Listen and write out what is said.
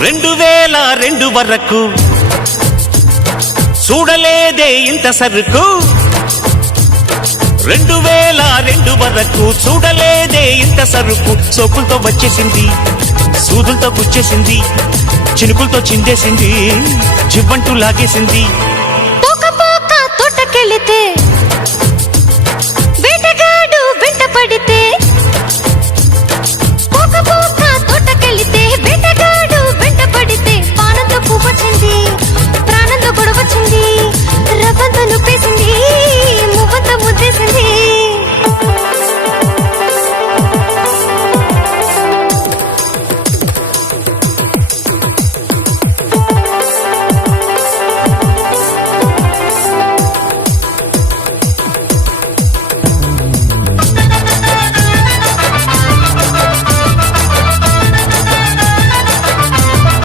2002 వరకు చూడలేదే ఇంత సరుకు 2002 వరకు చూడలేదే ఇంత సరుకు సోకులతో వచ్చేసింది సూదులతో గుచ్చేసింది చినుకులతో చిందేసింది చివ్వంటూ లాగేసింది పోక పోక తోటకెళితే